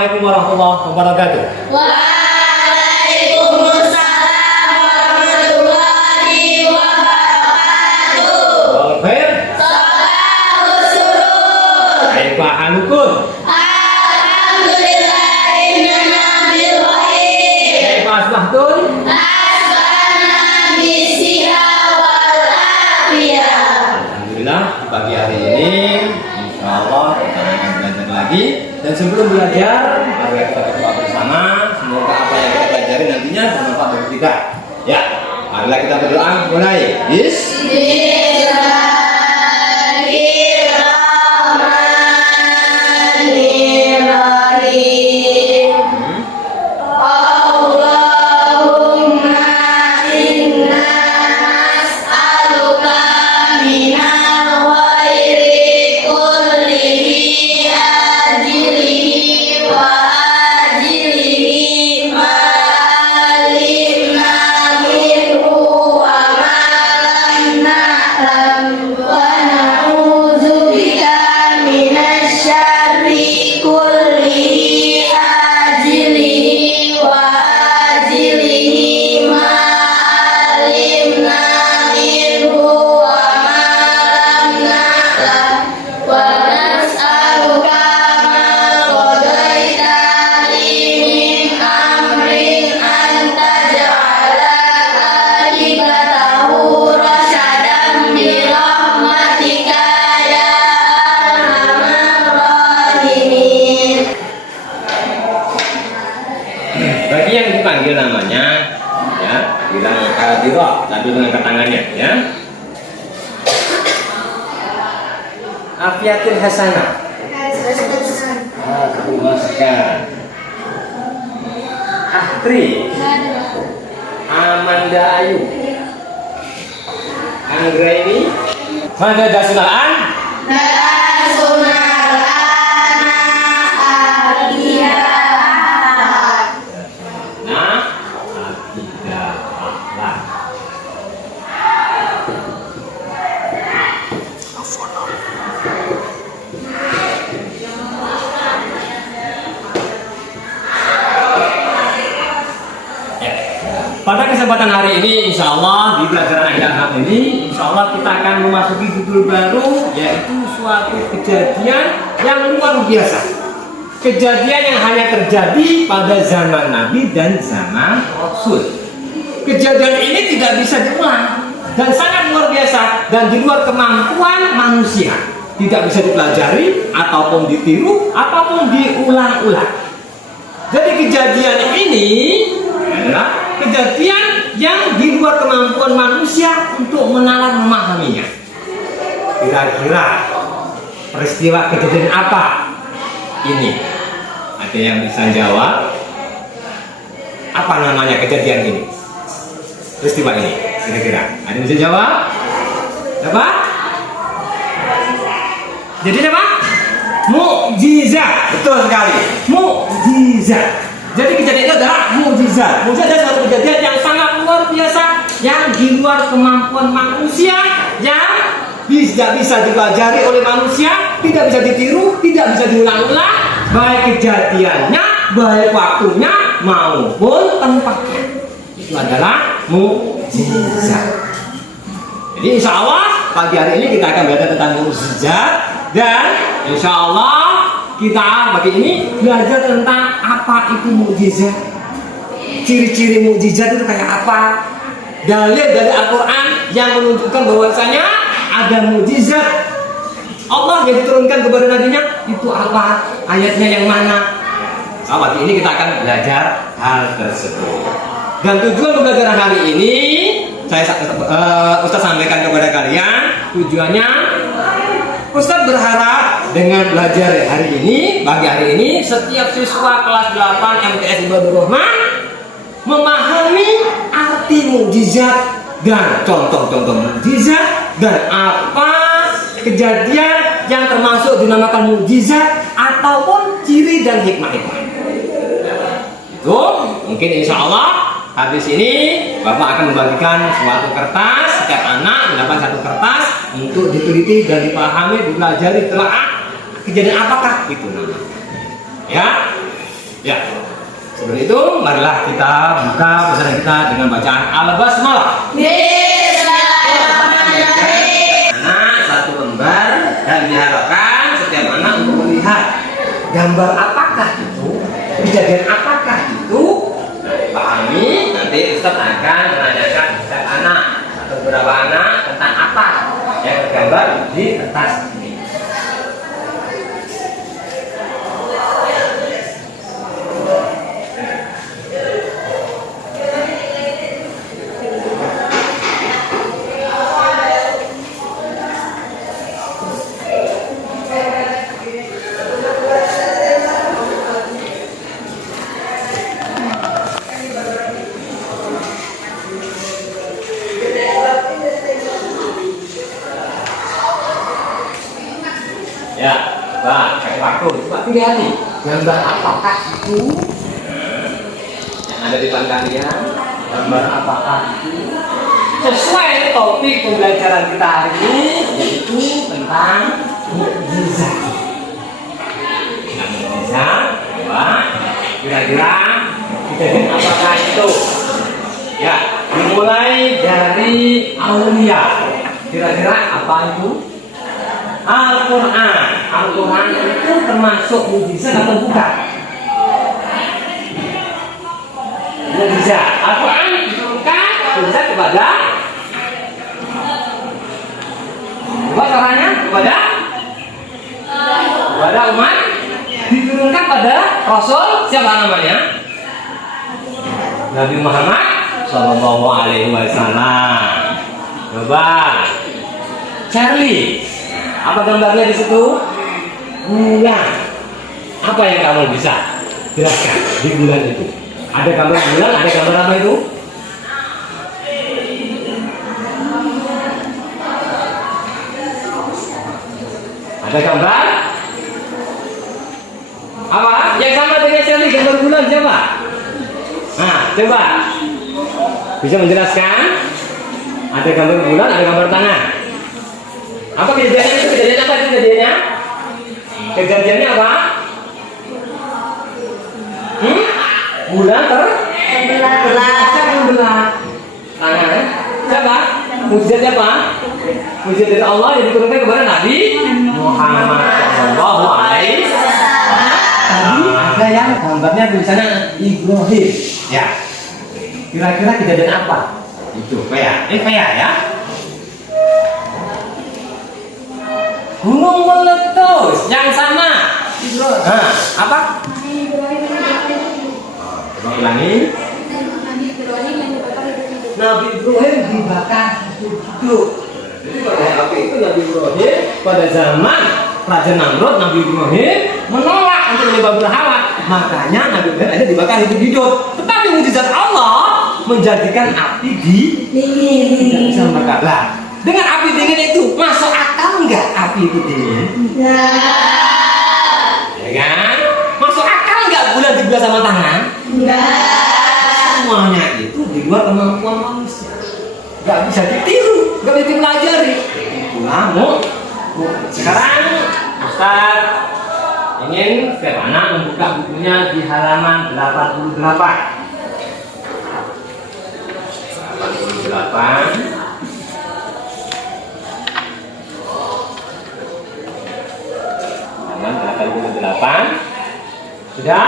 Assalamualaikum warahmatullahi wabarakatuh. Waalaikumsalam warahmatullahi wabarakatuh. Khair. Salahus surur. Kaifa halukum? Alhamdulillahirabbil alamin. Kaifa asbahtum? Asbahna bisiha wal afiyah. Alhamdulillah pagi hari ini insyaallah kita akan belajar lagi. Dan sebelum belajar, mari kita berdoa bersama. Semoga apa yang kita pelajari nantinya bermanfaat bagi kita. Ya, marilah kita berdoa. Mulai. Bismillahirrahmanirrahim. Allahumma inna nas'aluka minal khairi kullihi ajilihi wa ajilihi ma alimna minhu wa ma lam na'lam wa na'udzubika minasy syarri kullihi ajilihi wa ajilihi ma alimna minhu wa ma lam na'lam wa nas'aluka ma qadaita li min amrin an taj'ala akibatahu rasyadan bi rahmatika ya arhamar rahimin. Bagi yang dipanggil namanya, ya, bilang hadira sambil mengangkat tangannya, ya. Afiatul hasanah. Masukkan. Ahtri. Amanda Ayu. Anggraini. Mana dasunalan? Nah, tidak akhlak. Pada kesempatan hari ini, insya Allah di pelajaran agama ini, insya Allah kita akan memasuki judul baru, yaitu suatu kejadian yang luar biasa. Kejadian yang hanya terjadi pada zaman Nabi dan zaman Rasul. Kejadian ini tidak bisa diulang dan sangat luar biasa dan di luar kemampuan manusia. Tidak bisa dipelajari ataupun ditiru ataupun diulang-ulang. Jadi kejadian ini adalah kejadian yang di luar kemampuan manusia untuk menalar memahaminya. Kira-kira peristiwa kejadian apa ini? Ada yang bisa jawab? Apa namanya kejadian ini? Peristiwa ini, kira-kira ada yang bisa jawab? Apa? Jadi apa? Mukjizat, betul sekali. Mukjizat. Jadi kejadian itu adalah mukjizat. Mukjizat adalah suatu kejadian yang sangat luar biasa, yang di luar kemampuan manusia, yang tidak bisa dipelajari oleh manusia, tidak bisa ditiru, tidak bisa diulang-ulang, baik kejadiannya, baik waktunya, maupun tempatnya. Itu adalah mukjizat. Jadi insya Allah pagi hari ini kita akan belajar tentang mukjizat, dan insya Allah kita pagi ini belajar tentang apa itu mukjizat, ciri-ciri mukjizat itu kayak apa, dalil dari Al-Quran yang menunjukkan bahwasanya ada mukjizat Allah yang diturunkan kepada nabinya itu apa, ayatnya yang mana. Pagi ini kita akan belajar hal tersebut. Dan tujuan pembelajaran hari ini Ustaz sampaikan kepada kalian, tujuannya Ustaz berharap dengan belajar hari ini, pagi hari ini, setiap siswa kelas 8 MTS Ibadur Rahman memahami arti mukjizat dan contoh-contoh mukjizat dan apa kejadian yang termasuk dinamakan mukjizat ataupun ciri dan hikmah-hikmah. Itu mungkin insya Allah habis ini Bapak akan membagikan suatu kertas, setiap anak mendapat satu kertas untuk diteliti dan dipahami, dipelajari, telah kejadian apakah itu namanya. Ya, Ya. Sebelum itu, marilah kita buka pelajaran kita dengan bacaan Al-Basmalah. Bismillahirrahmanirrahim. Anak satu lembar dan diharapkan setiap anak untuk melihat gambar apakah itu, kejadian apakah itu, pahami. Nanti Ustaz akan menanyakan setiap anak atau beberapa anak tentang apa yang tergambar di kertas ini. Ya, Pak, kasih waktu. Coba lihat nih, gambar apakah itu yang ada di depan kalian? Gambar apakah itu? Sesuai topik pembelajaran kita hari ini, yaitu tentang mukjizat. Mukjizat, coba kira-kira kejadian apakah itu? Ya, dimulai dari aulia. Kira-kira apa itu? Al-Quran. Al-Quran itu termasuk mukjizat atau bukan? Mukjizat. Al-Quran diturunkan mukjizat kepada caranya kepada umat, diturunkan pada Rasul siapa namanya? Nabi Muhammad Sallallahu Alaihi Wasallam. Coba Charlie, apa gambarnya di situ? Bulan. Apa yang kamu bisa jelaskan di bulan itu? Ada gambar bulan, ada gambar apa itu? Ada gambar? Apa? Yang sama dengan Charlie, gambar bulan siapa? Nah, coba bisa menjelaskan? Ada gambar bulan, ada gambar tangan. Apa kejadiannya itu? Kejadian apa itu kejadiannya? Kejadiannya apa? Bulan terbelah. Tangan. Siapa? Mujizat siapa? Mujizat dari Allah yang diturunkan kepada Nabi Muhammad Sallallahu Alaihi Wasallam. Tadi ada yang gambarnya tulisannya Ibrahim. Ya. Kira-kira kejadian apa? Itu kayak ya. Gunung meletus yang sama. Nah, apa? Coba ulangi. Nabi Ibrahim dibakar hidup. Jadi pada api itu Nabi Ibrahim pada zaman Raja Namrud, Nabi Ibrahim menolak untuk menyembah berhala. Makanya Nabi Ibrahim ada dibakar hidup. Tetapi mukjizat Allah menjadikan api dingin. Bisa membakar. Lah, dengan api dingin itu masuk akal nggak api itu dingin? Ya kan? Masuk akal nggak bulan dibelah sama tangan? Semuanya itu di luar kemampuan manusia. Nggak bisa ditiru, nggak bisa dipelajari. Itulah sekarang Ustaz ingin setiap anak membuka bukunya di halaman 88. 88. Sudah?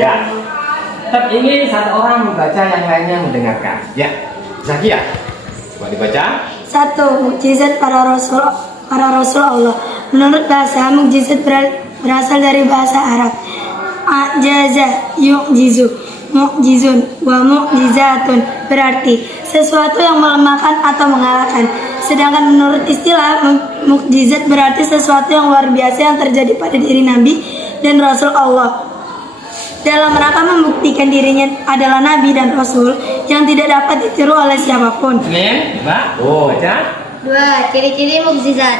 Ya. Tetap ingin satu orang membaca, yang lainnya mendengarkan. Ya. Zakia, coba dibaca. 1. Mukjizat para rasul Allah. Menurut bahasa, mukjizat berasal dari bahasa Arab. Ajaza yu'jizu, mu'jizun wa mu'jizatun berarti sesuatu yang melemahkan atau mengalahkan. Sedangkan menurut istilah, mukjizat berarti sesuatu yang luar biasa yang terjadi pada diri Nabi dan Rasul Allah dalam rangka membuktikan dirinya adalah Nabi dan Rasul yang tidak dapat ditiru oleh siapapun. Amin. Baca. 2. Ciri-ciri mukjizat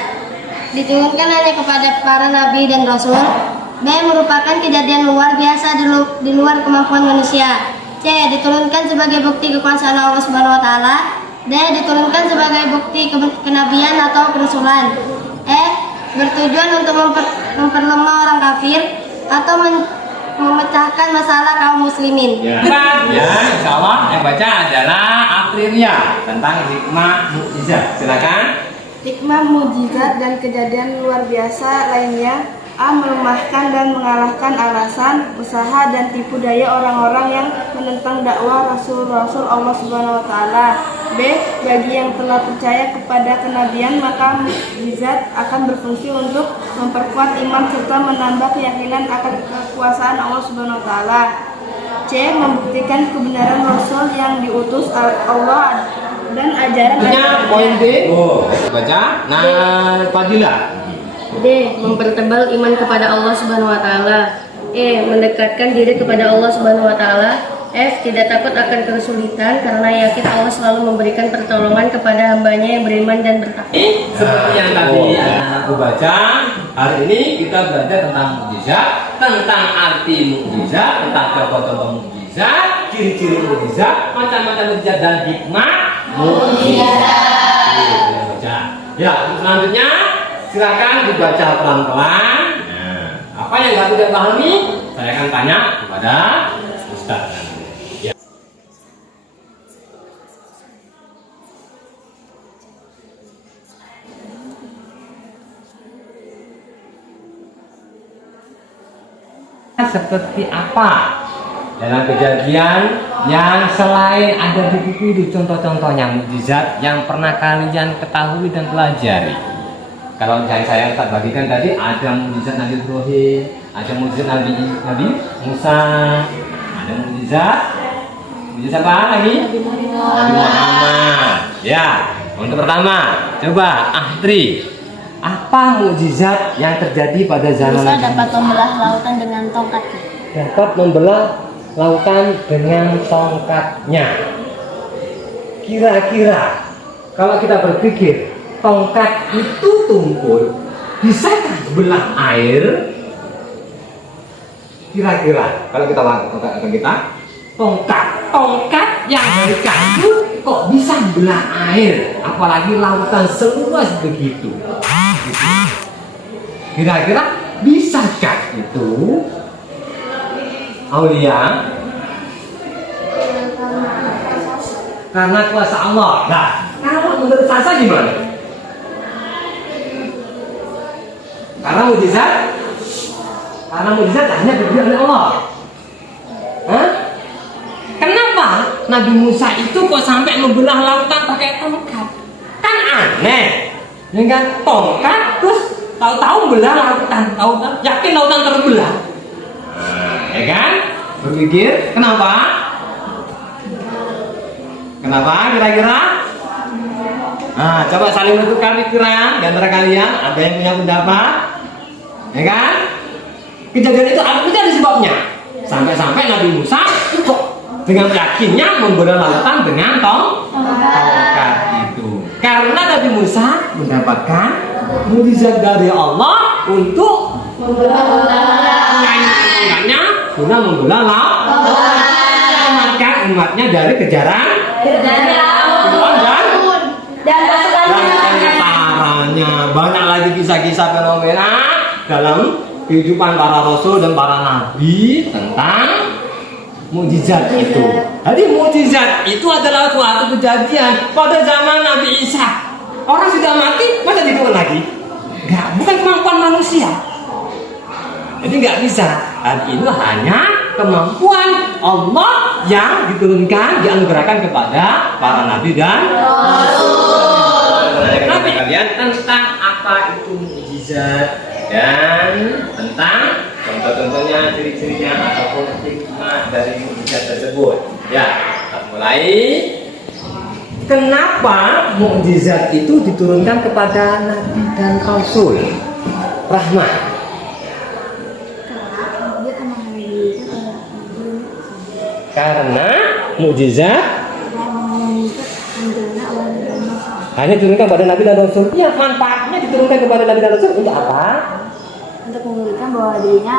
diturunkan hanya kepada para Nabi dan Rasul. B. Merupakan kejadian luar biasa di luar kemampuan manusia. C. Diturunkan sebagai bukti kekuasaan Allah Subhanahu Wa Taala. D. Diturunkan sebagai bukti kenabian atau kerasulan. E. Bertujuan untuk memperlemah orang kafir atau memecahkan masalah kaum muslimin. Ya, insya Allah yang baca adalah Aprilia tentang hikmah mukjizat. Silakan. Hikmah mukjizat dan kejadian luar biasa lainnya: A. Melemahkan dan mengalahkan alasan, usaha, dan tipu daya orang-orang yang menentang dakwah Rasul-Rasul Allah Subhanahu wa Ta'ala. B. Bagi yang telah percaya kepada kenabian, maka mukjizat akan berfungsi untuk memperkuat iman serta menambah keyakinan akan kekuasaan Allah Subhanahu wa Ta'ala. C. Membuktikan kebenaran Rasul yang diutus Allah dan ajaran Poin B. Baca. Nah, Fadilah. D. Mempertebal iman kepada Allah Subhanahu wa Ta'ala. E. Mendekatkan diri kepada Allah Subhanahu wa Ta'ala. F. Tidak takut akan kesulitan karena yakin Allah selalu memberikan pertolongan kepada hambanya yang beriman dan bertakwa. Seperti yang tadi aku baca, hari ini kita belajar tentang mukjizat, tentang arti mukjizat, tentang contoh-contoh mukjizat, ciri-ciri mukjizat, macam-macam mukjizat dan hikmah mukjizat. Ya, selanjutnya silakan dibaca pelan-pelan. Nah, apa yang nggak tidak pahami, saya akan tanya kepada Ustaz. Ya. Seperti apa dalam kejadian yang selain ada di buku itu, contoh-contohnya mukjizat yang pernah kalian ketahui dan pelajari? Kalau saya tak bagikan tadi, ada mukjizat Nabi Ibrahim, ada mukjizat Nabi Musa, ada mukjizat apa lagi? Nabi Muhammad. Ya, untuk pertama, coba Ahtri, apa mukjizat yang terjadi pada zaman Musa Nabi dapat membelah lautan dengan tongkatnya. Dapat membelah lautan dengan tongkatnya. Kira-kira kalau kita berpikir tongkat itu tumpul, bisakah belah air? Kira-kira kalau kita lakukan tongkat yang dari kayu kok bisa belah air, apalagi lautan seluas begitu. Kira-kira bisakah itu, Aulia? Karena kuasa Allah. Nah, kalau menurut Sasa gimana? Karena mukjizat hanya diberi oleh Allah. Hah? Kenapa Nabi Musa itu kok sampai membelah lautan pakai tongkat? Kan aneh. Dengan tongkat terus tahu-tahu belah lautan, yakin lautan terbelah. Ya kan? Berpikir, kenapa? Kenapa kira-kira? Nah, coba saling bertukar pikiran di antara kalian. Ada yang punya pendapat? Ya kan? Kejadian itu ada sebabnya. Sampai-sampai Nabi Musa kok dengan yakinnya membelah lautan dengan tongkat itu. Karena Nabi Musa mendapatkan mukjizat dari Allah untuk menggunakannya guna membelah lautan, selamatkan umatnya dari kejaran dan parahnya. Banyak lagi kisah-kisah fenomena dalam kehidupan para rasul dan para nabi tentang mukjizat itu. Jadi mukjizat itu adalah suatu kejadian pada zaman Nabi Isa. Orang sudah mati, masa dihidupkan lagi? Enggak, bukan kemampuan manusia. Jadi nggak bisa. Ini hanya kemampuan Allah yang diturunkan, dianugerahkan kepada para nabi dan rasul. Nabi kalian tentang apa itu mukjizat dan tentang contoh-contohnya, ciri-cirinya ataupun hikmah dari mukjizat tersebut. Ya, kita mulai. Kenapa mukjizat itu diturunkan kepada nabi dan rasul? Rahmat. Karena mukjizat hanya diturunkan kepada nabi dan rasul. Ya, manfaatnya diturunkan kepada nabi dan rasul untuk apa? untuk membuktikan bahwa dirinya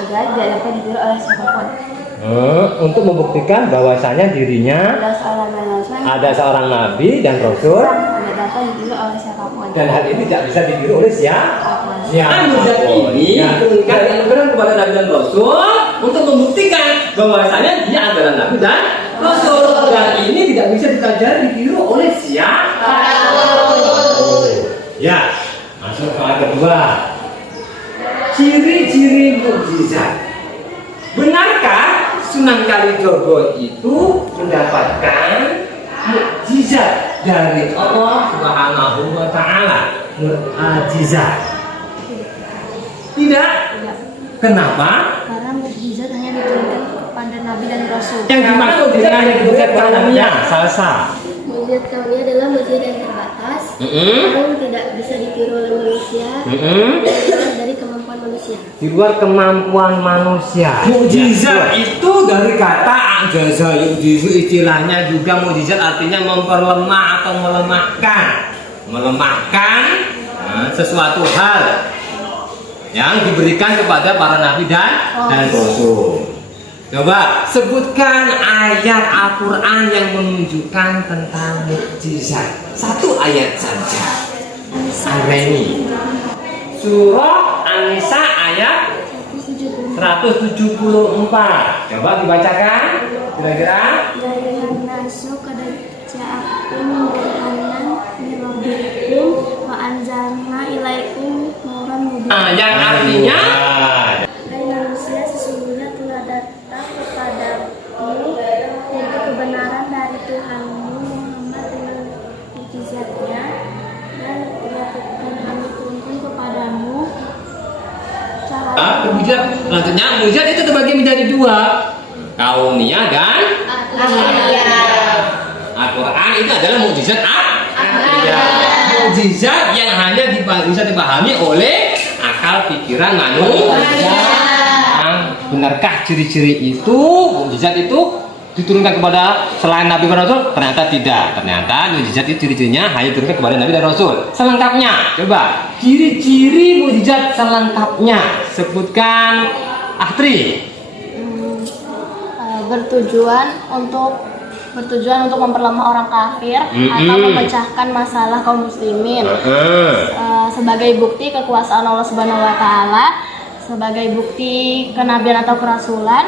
agar tidak dapat ditiru oleh siapapun. Untuk membuktikan bahwasanya dirinya ada seorang nabi dan rasul tidak dapat ditiru oleh siapapun. dan hal ini tidak bisa ditiru oleh siapapun. Mukjizat ini diturunkan dengan benar kepada Nabi dan Rasul untuk membuktikan bahwasanya dia adalah Nabi dan Rasul. Dan ini tidak bisa dipelajari ditiru oleh siapa? Ya, masuk ke ayat kedua. Ciri-ciri mukjizat. Benarkah Sunan Kalijogo itu mendapatkan mukjizat dari Allah Subhanahu wa taala? Mukjizat. Tidak. Kenapa? Karena mukjizat hanya diturunkan kepada Nabi dan Rasul. Yang dimaksud dengan mukjizat kauniyah, salsa. Mukjizat kauniyah adalah mukjizat yang terbatas, yang tidak bisa ditiru oleh manusia, dari kemampuan manusia. Di luar kemampuan manusia. Mukjizat itu dari kata ajaza yujizu, istilahnya juga mukjizat artinya memperlemah atau melemahkan sesuatu hal yang diberikan kepada para nabi dan rasul. Coba sebutkan ayat Al-Quran yang menunjukkan tentang mukjizat. Satu ayat saja. Ar-Reni. Surah An-Nisa ayat 174. Coba dibacakan. Kira-kira. Nasu kada ja'akum burhanan min rabbikum wa anzalna ilaikum nuran mubin. Yang artinya Hai manusia, sesungguhnya telah datang kepadamu yaitu kebenaran dari Tuhanmu Muhammad dengan mukjizatnya, dan kami turunkan kepadamu mukjizat. Selanjutnya mukjizat itu terbagi menjadi dua, kauniyah dan Al-Quran itu adalah mukjizat mukjizat yang hanya bisa dipahami oleh akal pikiran manusia. Benarkah ciri-ciri itu mukjizat itu diturunkan kepada selain Nabi dan Rasul? Ternyata tidak. Ternyata mukjizat itu ciri-cirinya hanya diturunkan kepada Nabi dan Rasul. Selengkapnya, coba ciri-ciri mukjizat selengkapnya sebutkan, Ahtri. bertujuan untuk memperlemah orang kafir atau memecahkan masalah kaum muslimin, sebagai bukti kekuasaan Allah Subhanahu wa taala, sebagai bukti kenabian atau kerasulan,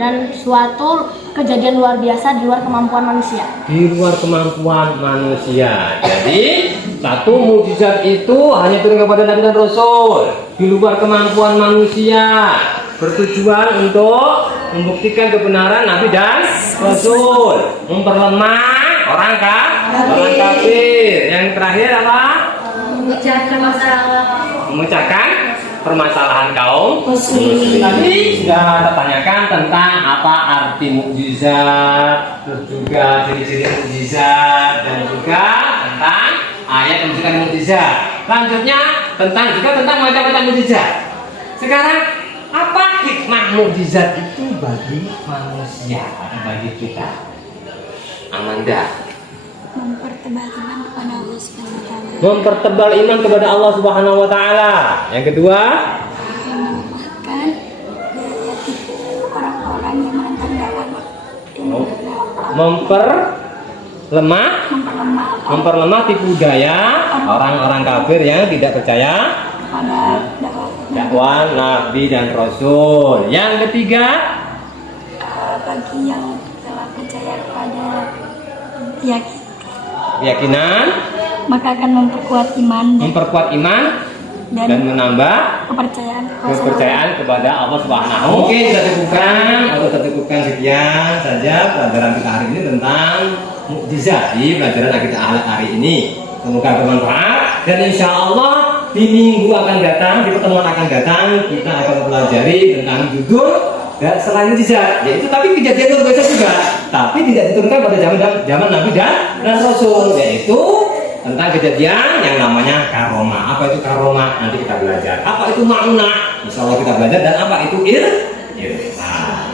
dan suatu kejadian luar biasa di luar kemampuan manusia. Di luar kemampuan manusia. Jadi satu mukjizat itu hanya turun kepada Nabi dan Rasul, di luar kemampuan manusia, bertujuan untuk membuktikan kebenaran Nabi dan Rasul, memperlemah orang kafir. Yang terakhir apa? Memecahkan permasalahan kaum muslimin. Tadi sudah tertanyakan tentang apa arti mukjizat, terus juga ciri-ciri mukjizat, dan juga tentang ayat yang menunjukkan mukjizat. Selanjutnya tentang macam-macam mukjizat. Sekarang apa hikmah mukjizat itu bagi manusia atau bagi kita? Amanda. Mempertebal iman kepada Allah Subhanahu wa taala. Mempertebal iman kepada Allah Subhanahu wa taala. Yang kedua, Melemahkan daya tipu orang-orang yang menentang dakwah. memperlemah tipu daya orang-orang kafir yang tidak percaya Pada dakwah Nabi dan Rasul. Yang ketiga, bagi yang telah percaya kepada keyakinan, maka akan memperkuat iman dan menambah kepercayaan kepada Allah Subhanahu. Oke, kita cukupkan sekian saja pelajaran kita hari ini tentang mukjizat di pelajaran kita hari ini. Semoga bermanfaat, dan insya Allah di minggu akan datang, di pertemuan akan datang, kita akan mempelajari tentang judul dan selain mukjizat, yaitu tapi kejadian luar biasa juga, tapi tidak diturunkan pada zaman Nabi dan Rasul, yaitu tentang kejadian yang namanya karomah. Apa itu karomah? Nanti kita belajar. Apa itu makna? Insya Allah kita belajar. Dan apa itu irfan?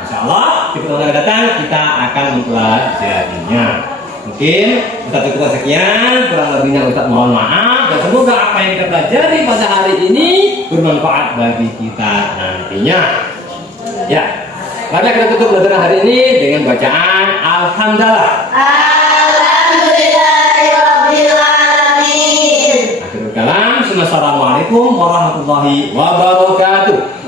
Insya Allah di pertemuan akan datang kita akan mempelajarinya. Mungkin Ustaz cukup sekian, kurang lebihnya Ustaz mohon maaf, dan semoga apa yang kita pelajari pada hari ini bermanfaat bagi kita nantinya. Ya, maka kita tutup pelajaran hari ini dengan bacaan Alhamdulillah. Alhamdulillahirabbil alamin. Akhirul kalam, Wassalamualaikum warahmatullahi wabarakatuh.